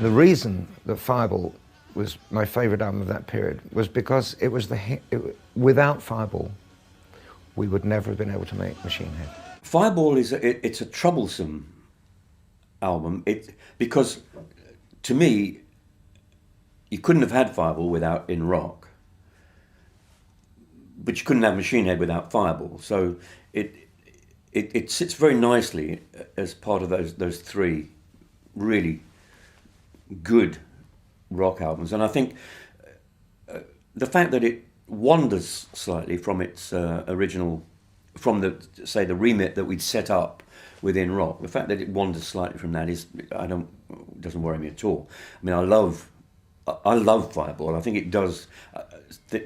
The reason that Fireball was my favourite album of that period was because it was without Fireball, we would never have been able to make Machine Head. Fireball it's a troublesome album. Because to me, you couldn't have had Fireball without In Rock, but you couldn't have Machine Head without Fireball. So it sits very nicely as part of those three really good rock albums. And I think the fact that it wanders slightly from its original, from the remit that we'd set up within rock, the fact that it wanders slightly from that doesn't worry me at all. I mean, I love Fireball. I think it does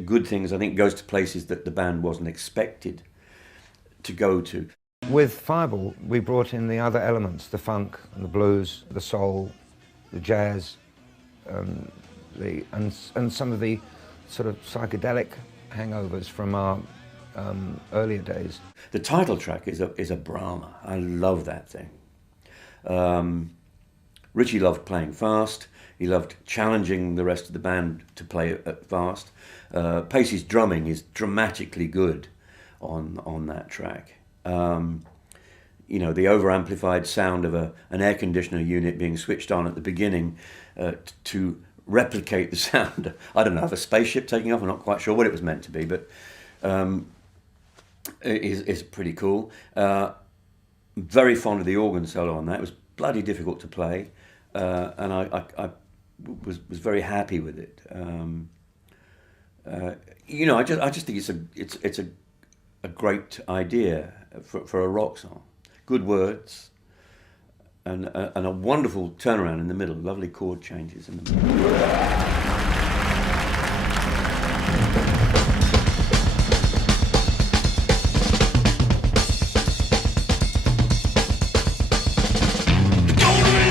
good things. I think it goes to places that the band wasn't expected to go to. With Fireball, we brought in the other elements, the funk, and the blues, the soul, the jazz, and some of the sort of psychedelic hangovers from our earlier days. The title track is a Brahma. I love that thing. Richie loved playing fast. He loved challenging the rest of the band to play fast. Pacey's drumming is dramatically good on that track. The over-amplified sound of an air conditioner unit being switched on at the beginning to replicate the sound, I don't know, of a spaceship taking off. I'm not quite sure what it was meant to be, but is pretty cool. Very fond of the organ solo on that. It was bloody difficult to play, and I was very happy with it. I just think it's a great idea for a rock song. Good words, and a wonderful turnaround in the middle. Lovely chord changes in the middle. Long way,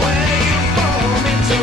where you from?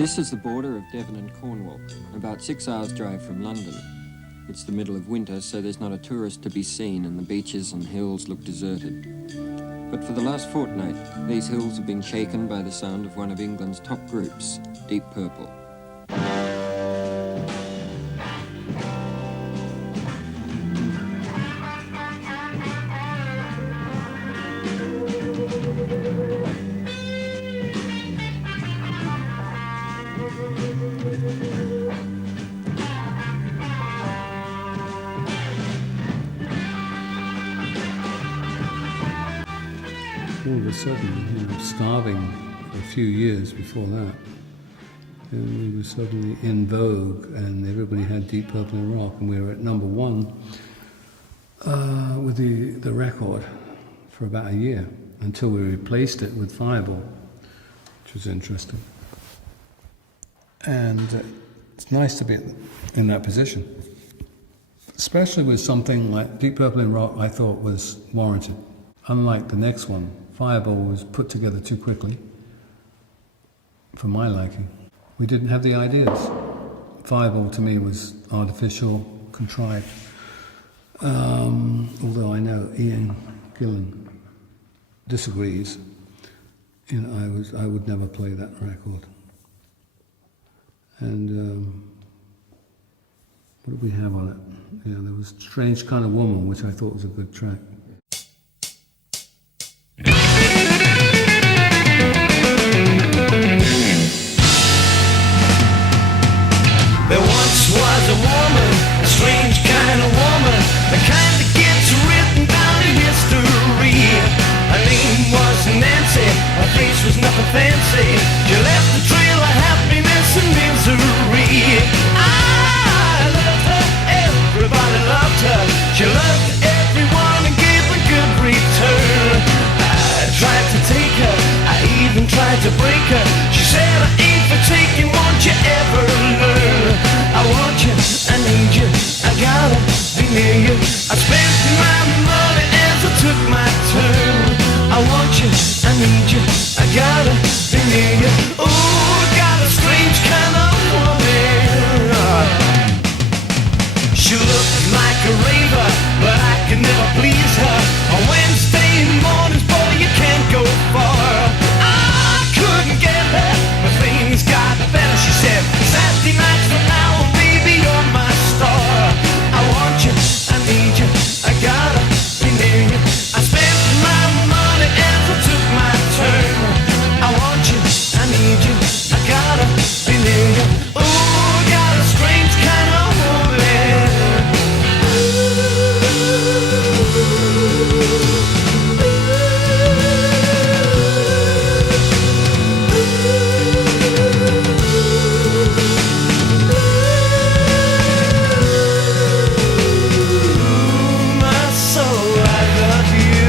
This is the border of Devon and Cornwall, about 6 hours' drive from London. It's the middle of winter, so there's not a tourist to be seen, and the beaches and hills look deserted. But for the last fortnight, these hills have been shaken by the sound of one of England's top groups, Deep Purple. All of a sudden, starving for a few years before that, and we were suddenly in vogue, and everybody had Deep Purple in rock, and we were at number one with the record for about a year, until we replaced it with Fireball, which was interesting. And it's nice to be in that position, especially with something like Deep Purple in rock. I thought was warranted. Unlike the next one, Fireball was put together too quickly, for my liking. We didn't have the ideas. Fireball to me was artificial, contrived. Although I know Ian Gillan disagrees, I would never play that record. And what did we have on it? Yeah, there was Strange Kind of Woman, which I thought was a good track. There once was a woman, a strange kind of woman, the kind that gets written down in history. Her name was Nancy, her face was nothing fancy. She left a trail of happiness and misery. I loved her, everybody loved her. She loved everyone and gave a good return. I tried to take her, I even tried to break her. She said I ain't for taking, won't you ever learn? I want you, I need you, I gotta be near you. I spent my money as I took my turn. I want you, I need you, I gotta be near you. Ooh, got a strange kind of woman. She looked like a raver, but I could never please her. On Wednesday mornings, boy, you can't go far. I couldn't get her, but things got better. She said, Saturday nights from now on, baby, you're my star. I want you, I need you, I gotta be near you. I spent my money as I took my turn. I want you, I need you, I gotta be near you. Ooh, got a strange kind of woman. My soul, I love you.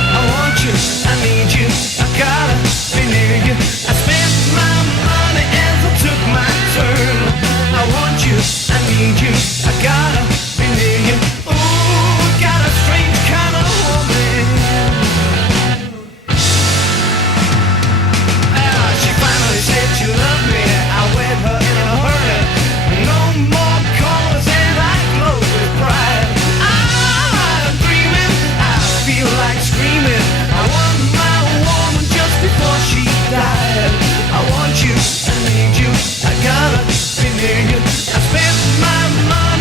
I want you, I need you, I gotta be near you. I spent my money as I took my turn. I want you, I need you, I gotta be near you. Ooh, got a strange kind of woman. She finally said she loved me. I wed her in a hurry. No more calls and I glow with pride. I'm dreaming, I feel like screaming. I want my woman just before she died. I want you, I need you, I gotta be near you. I spent my money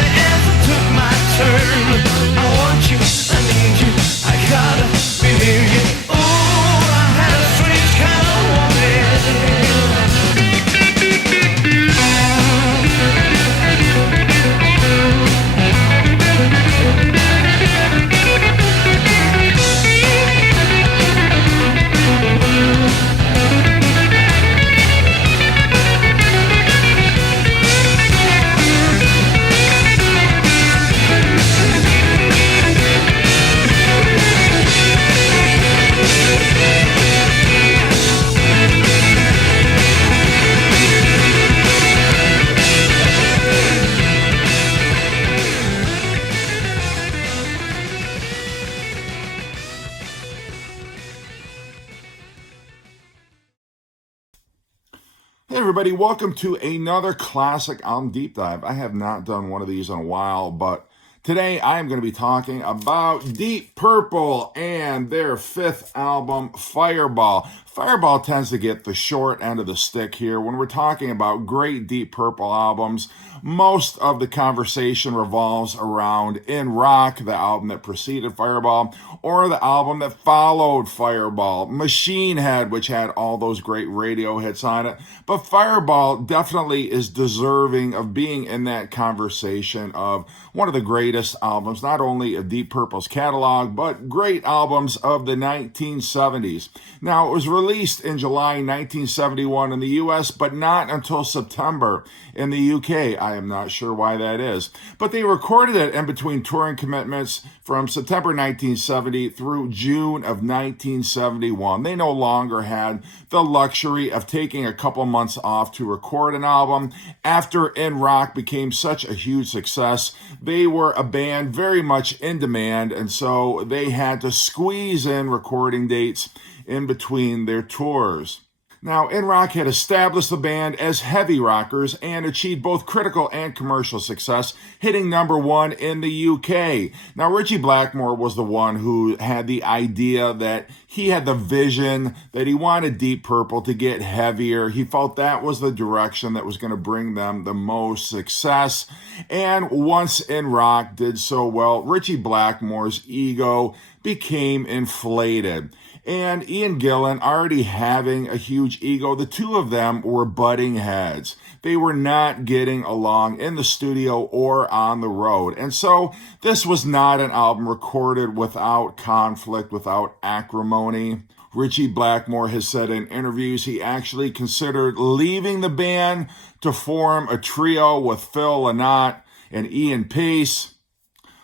everybody. Welcome to another classic album deep dive. I have not done one of these in a while, but today I am going to be talking about Deep Purple and their fifth album, Fireball. Fireball tends to get the short end of the stick here. When we're talking about great Deep Purple albums, most of the conversation revolves around In Rock, the album that preceded Fireball, or the album that followed Fireball, Machine Head, which had all those great radio hits on it. But Fireball definitely is deserving of being in that conversation of one of the greatest albums, not only of Deep Purple's catalog, but great albums of the 1970s. Now, it was released in July 1971 in the US, but not until September in the UK. I am not sure why that is. But they recorded it in between touring commitments from September 1970 through June of 1971. They no longer had the luxury of taking a couple months off to record an album. After In Rock became such a huge success, they were a band very much in demand, and so they had to squeeze in recording dates in between their tours. Now, In Rock had established the band as heavy rockers and achieved both critical and commercial success, hitting #1 in the UK. Now, Ritchie Blackmore was the one who had the idea that he had the vision that he wanted Deep Purple to get heavier. He felt that was the direction that was going to bring them the most success. And once In Rock did so well, Ritchie Blackmore's ego became inflated. And Ian Gillan, already having a huge ego, the two of them were butting heads. They were not getting along in the studio or on the road. And so this was not an album recorded without conflict, without acrimony. Ritchie Blackmore has said in interviews he actually considered leaving the band to form a trio with Phil Lynott and Ian Pace,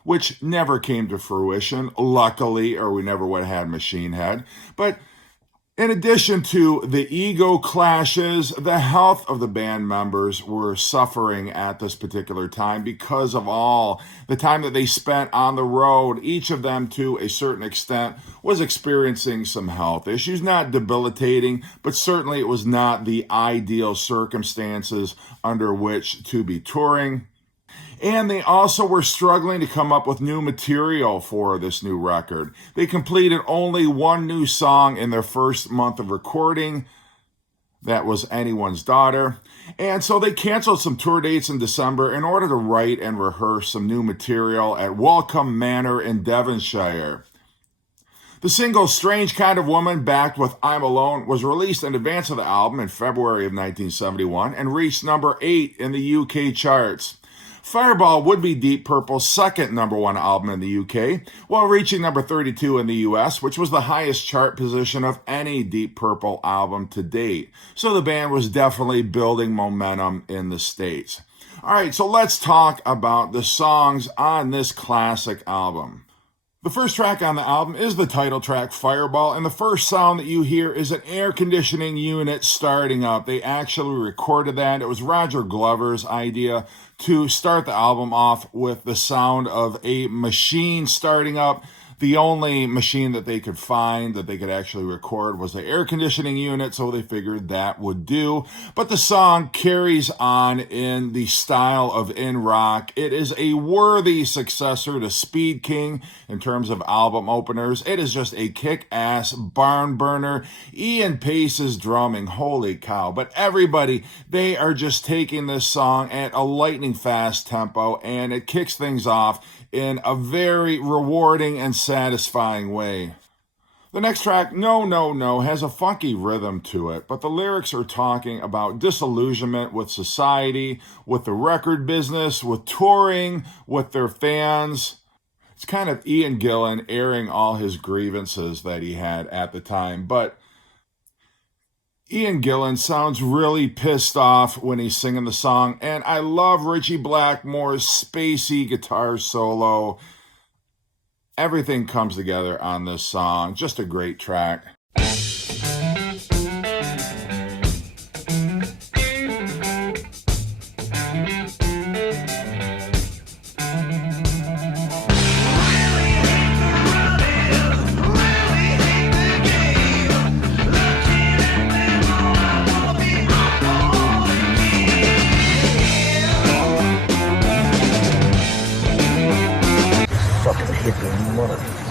which never came to fruition, luckily, or we never would have had Machine Head. But in addition to the ego clashes, the health of the band members were suffering at this particular time because of all the time that they spent on the road. Each of them, to a certain extent, was experiencing some health issues, not debilitating, but certainly it was not the ideal circumstances under which to be touring. And they also were struggling to come up with new material for this new record. They completed only one new song in their first month of recording. That was Anyone's Daughter. And so they canceled some tour dates in December in order to write and rehearse some new material at Welcome Manor in Devonshire. The single Strange Kind of Woman, backed with I'm Alone, was released in advance of the album in February of 1971 and reached #8 in the UK charts. Fireball would be Deep Purple's second #1 album in the UK, while reaching #32 in the US, which was the highest chart position of any Deep Purple album to date. So the band was definitely building momentum in the States. All right, so let's talk about the songs on this classic album. The first track on the album is the title track, Fireball, and the first sound that you hear is an air conditioning unit starting up. They actually recorded that. It was Roger Glover's idea to start the album off with the sound of a machine starting up. The only machine that they could find that they could actually record was the air conditioning unit, so they figured that would do. But the song carries on in the style of In Rock. It is a worthy successor to Speed King in terms of album openers. It is just a kick-ass barn burner. Ian Pace's drumming, holy cow. But everybody, they are just taking this song at a lightning fast tempo, and it kicks things off in a very rewarding and satisfying way. The next track, No, No, No, has a funky rhythm to it, but the lyrics are talking about disillusionment with society, with the record business, with touring, with their fans. It's kind of Ian Gillan airing all his grievances that he had at the time, but Ian Gillan sounds really pissed off when he's singing the song, and I love Ritchie Blackmore's spacey guitar solo. Everything comes together on this song. Just a great track.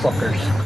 fuckers.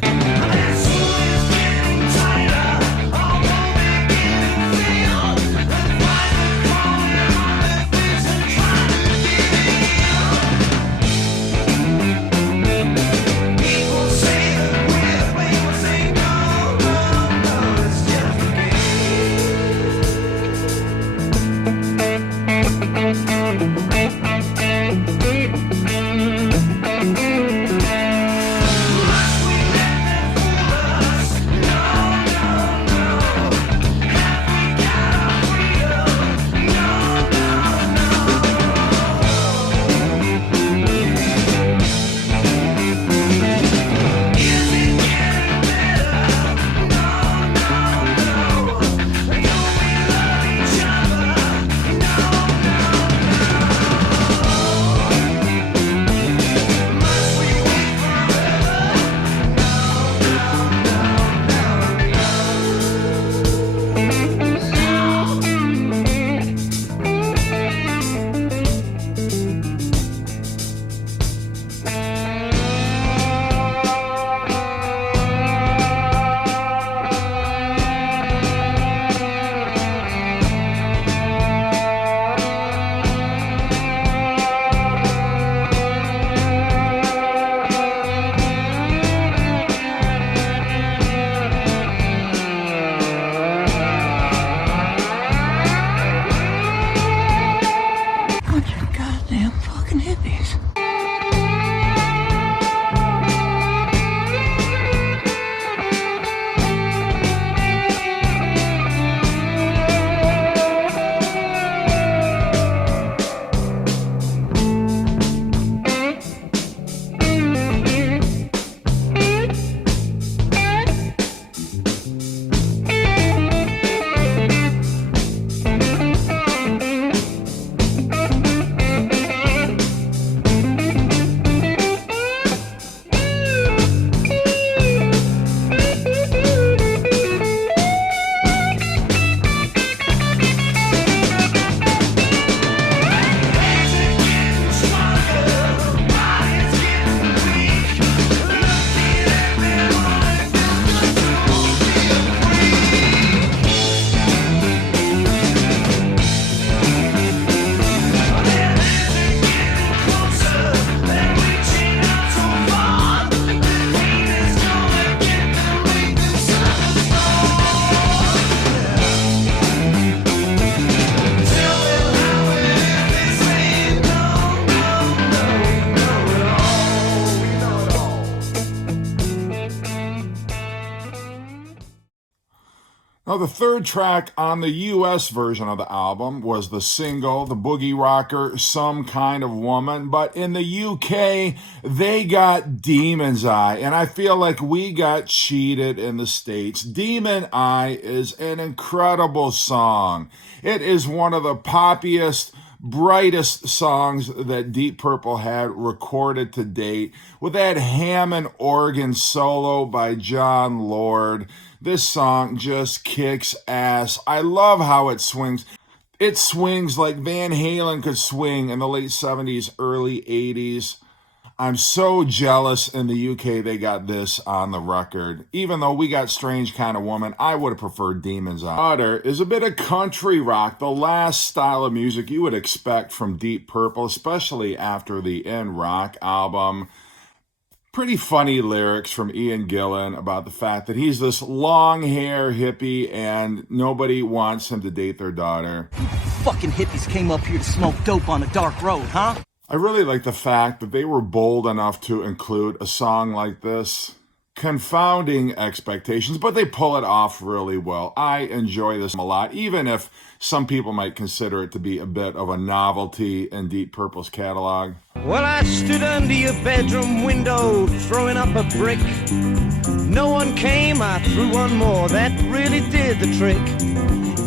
Now, the third track on the US version of the album was the single, the boogie rocker, Some Kind of Woman. But in the UK, they got Demon's Eye. And I feel like we got cheated in the States. Demon Eye is an incredible song. It is one of the poppiest, brightest songs that Deep Purple had recorded to date, with that Hammond organ solo by John Lord. This song just kicks ass. I love how it swings. It swings like Van Halen could swing in the late 70s, early 80s. I'm so jealous in the UK they got this on the record. Even though we got Strange Kind of Woman, I would have preferred Demon's Eye. Butter is a bit of country rock, the last style of music you would expect from Deep Purple, especially after the In Rock album. Pretty funny lyrics from Ian Gillan about the fact that he's this long hair hippie and nobody wants him to date their daughter. Fucking hippies came up here to smoke dope on a dark road, huh? I really like the fact that they were bold enough to include a song like this. Confounding expectations, but they pull it off really well. I enjoy this a lot, even if some people might consider it to be a bit of a novelty in Deep Purple's catalog. Well, I stood under your bedroom window, throwing up a brick. No one came, I threw one more, that really did the trick.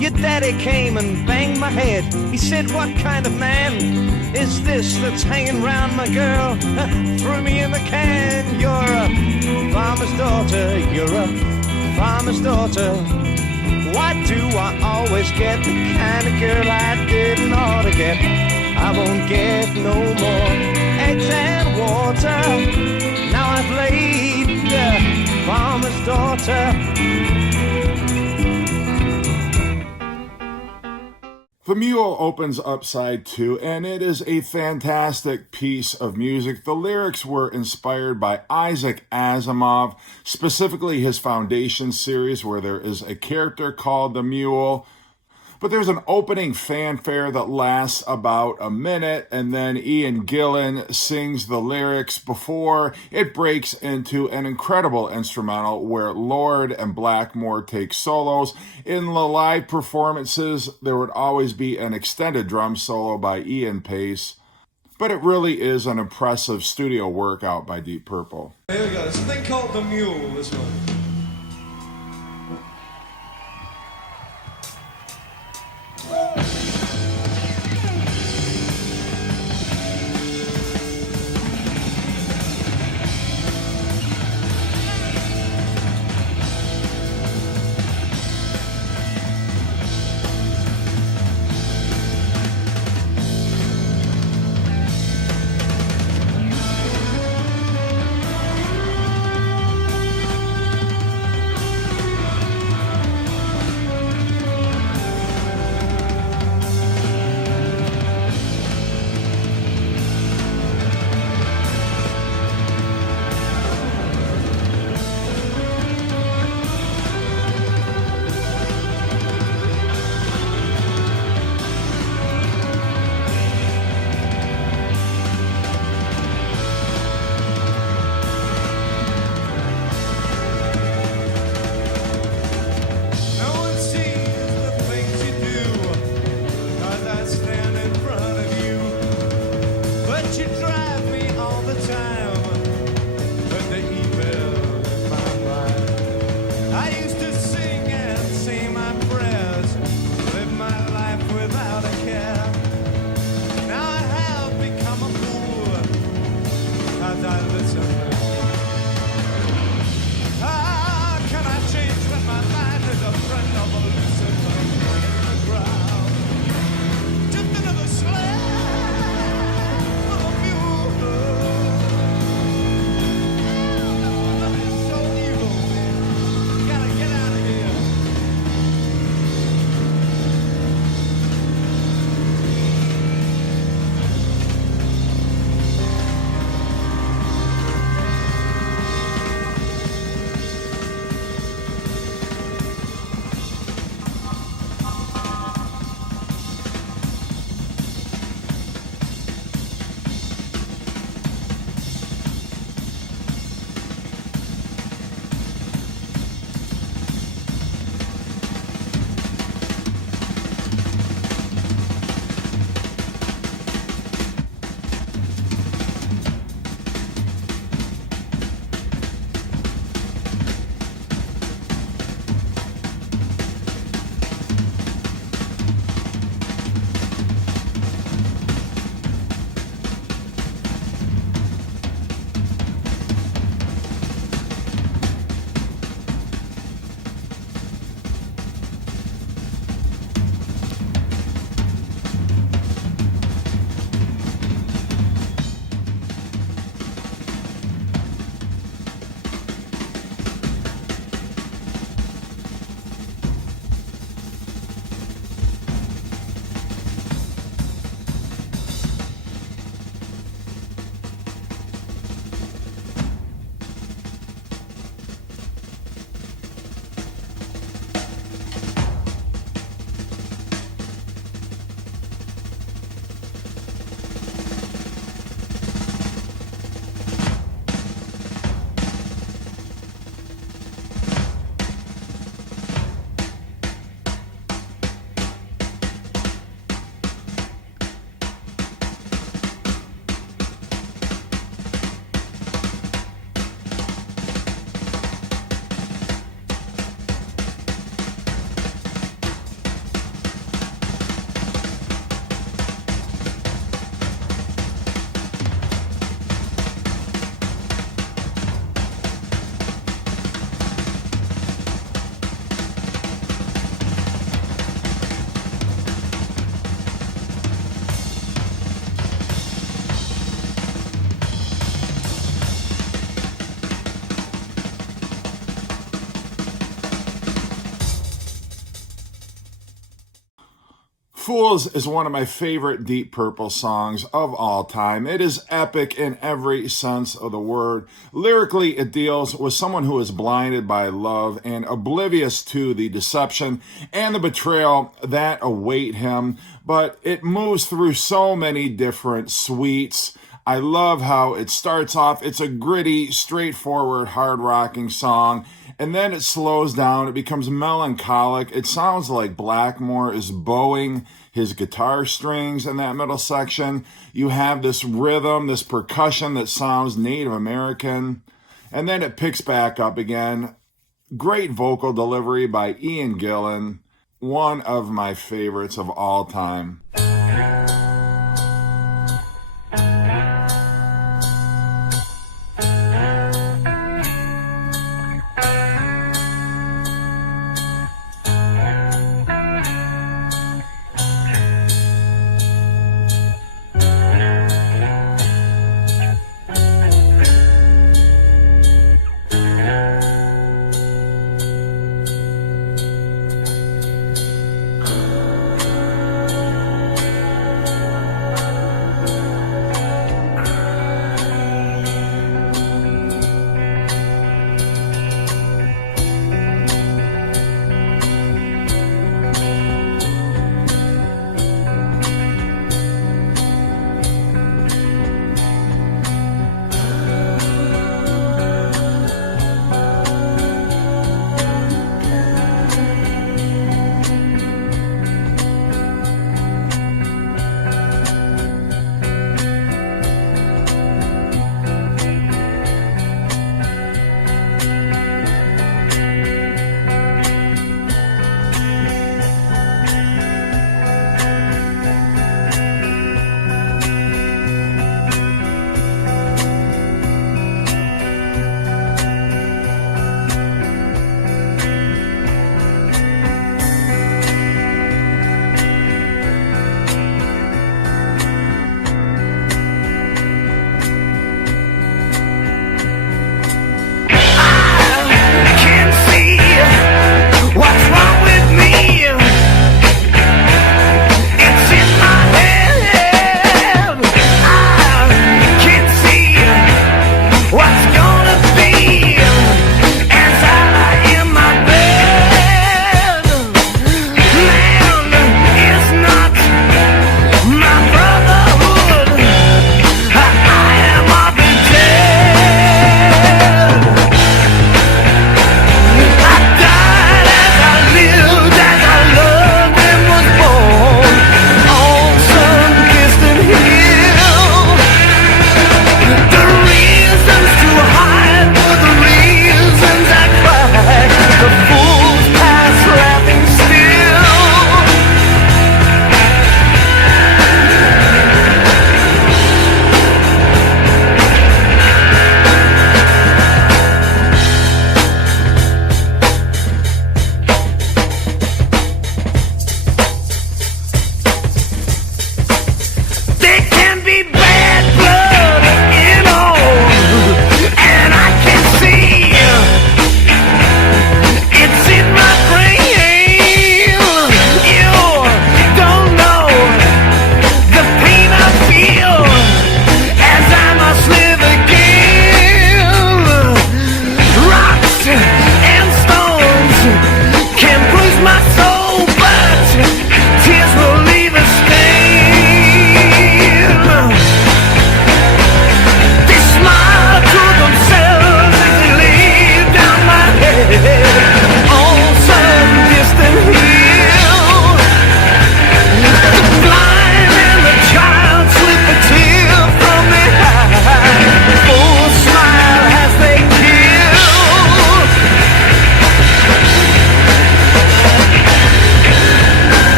Your daddy came and banged my head. He said, what kind of man is this that's hanging round my girl? Threw me in the can. You're a farmer's daughter, you're a farmer's daughter. Why do I always get the kind of girl I didn't ought to get? I won't get no more eggs and water. Now I've laid The Mule opens up side 2, and it is a fantastic piece of music. The lyrics were inspired by Isaac Asimov, specifically his Foundation series, where there is a character called the Mule. But there's an opening fanfare that lasts about a minute, and then Ian Gillan sings the lyrics before it breaks into an incredible instrumental where Lord and Blackmore take solos. In the live performances, there would always be an extended drum solo by Ian Pace, but it really is an impressive studio workout by Deep Purple. Here we go. It's a thing called the Mule, this one. Fools is one of my favorite Deep Purple songs of all time. It is epic in every sense of the word. Lyrically, it deals with someone who is blinded by love and oblivious to the deception and the betrayal that await him, but it moves through so many different suites. I love how it starts off. It's a gritty, straightforward, hard-rocking song, and then it slows down. It becomes melancholic. It sounds like Blackmore is bowing his guitar strings in that middle section. You have this rhythm, this percussion that sounds Native American, and then it picks back up again. Great vocal delivery by Ian Gillan, one of my favorites of all time.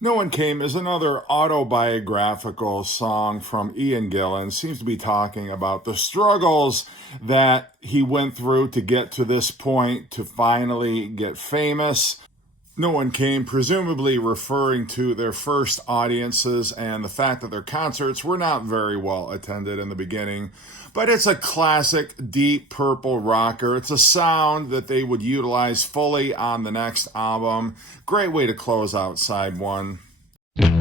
No One Came is another autobiographical song from Ian Gillan. Seems to be talking about the struggles that he went through to get to this point, to finally get famous. No One Came, presumably referring to their first audiences and the fact that their concerts were not very well attended in the beginning. But it's a classic Deep Purple rocker. It's a sound that they would utilize fully on the next album. Great way to close out side one. Maybe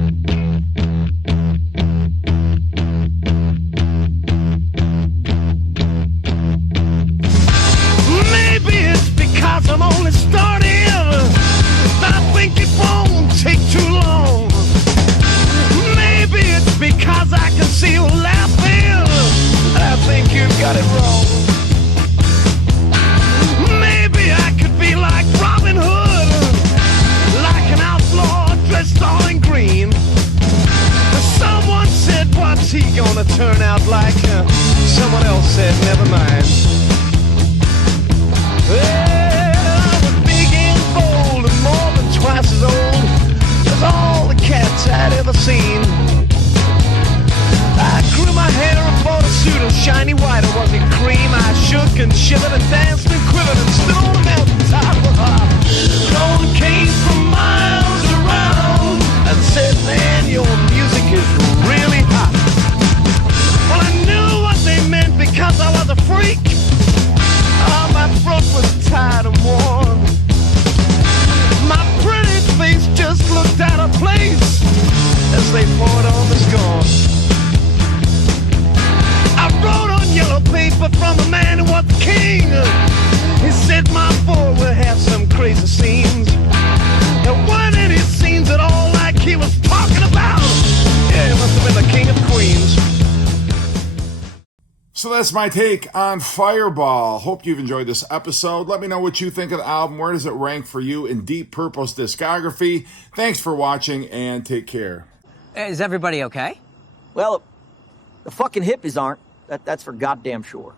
it's because I'm only starting. I think it won't take too long. Maybe it's because I can see you laughing. I think you've got it wrong. Maybe I could be like Robin Hood, like an outlaw dressed all in green. Someone said, what's he gonna turn out like? Someone else said, never mind. Well, I was big and bold and more than twice as old as all the cats I'd ever seen. I grew my hair and bought a suit of shiny white, or was it cream? I shook and shivered and danced and quivered and stood on the mountaintop. No one came from miles around and said, man, your music is really hot. Well, I knew what they meant because I was a freak. Oh, my throat was tired and warm. My pretty face just looked out of place as they poured on the scorn. I wrote on yellow paper from a man who was king. He said my boy will have some crazy scenes. There weren't any scenes at all like he was talking about. Yeah, he must have been the king of queens. So that's my take on Fireball. Hope you've enjoyed this episode. Let me know what you think of the album. Where does it rank for you in Deep Purple's discography? Thanks for watching and take care. Is everybody okay? Well, the fucking hippies aren't. That's for goddamn sure.